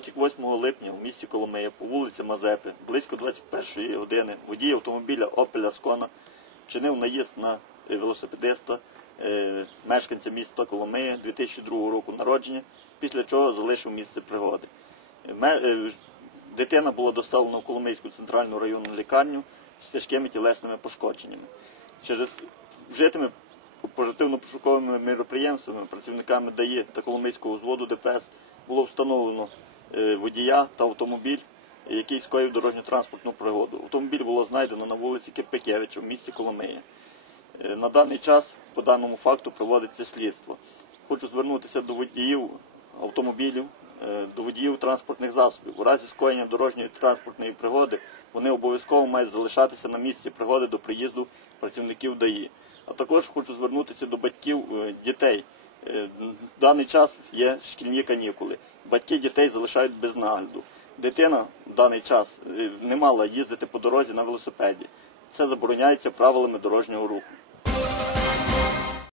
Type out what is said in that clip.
28 липня в місті Коломия по вулиці Мазепи близько 21 години водій автомобіля Opel Ascona чинив наїзд на велосипедиста, е, мешканця міста Коломия 2002 року народження, після чого залишив місце пригоди. Е, Дитина була доставлена в Коломийську центральну районну лікарню з тяжкими тілесними пошкодженнями. Через вжитими оперативно-пошуковими міроприємствами, працівниками ДАІ та Коломийського взводу ДПС було встановлено водія та автомобіль, який скоїв дорожньо-транспортну пригоду. Автомобіль було знайдено на вулиці Кирпикевича в місті Коломиї. Е, На даний час по даному факту проводиться слідство. Хочу звернутися до водіїв автомобілів, е, до водіїв транспортних засобів. У разі скоєння дорожньої транспортної пригоди вони обов'язково мають залишатися на місці пригоди до приїзду працівників ДАІ. А також хочу звернутися до батьків е, дітей. Е, В даний час є шкільні канікули. Батьки дітей залишають без нагляду. Дитина в даний час е, не мала їздити по дорозі на велосипеді. Це забороняється правилами дорожнього руху.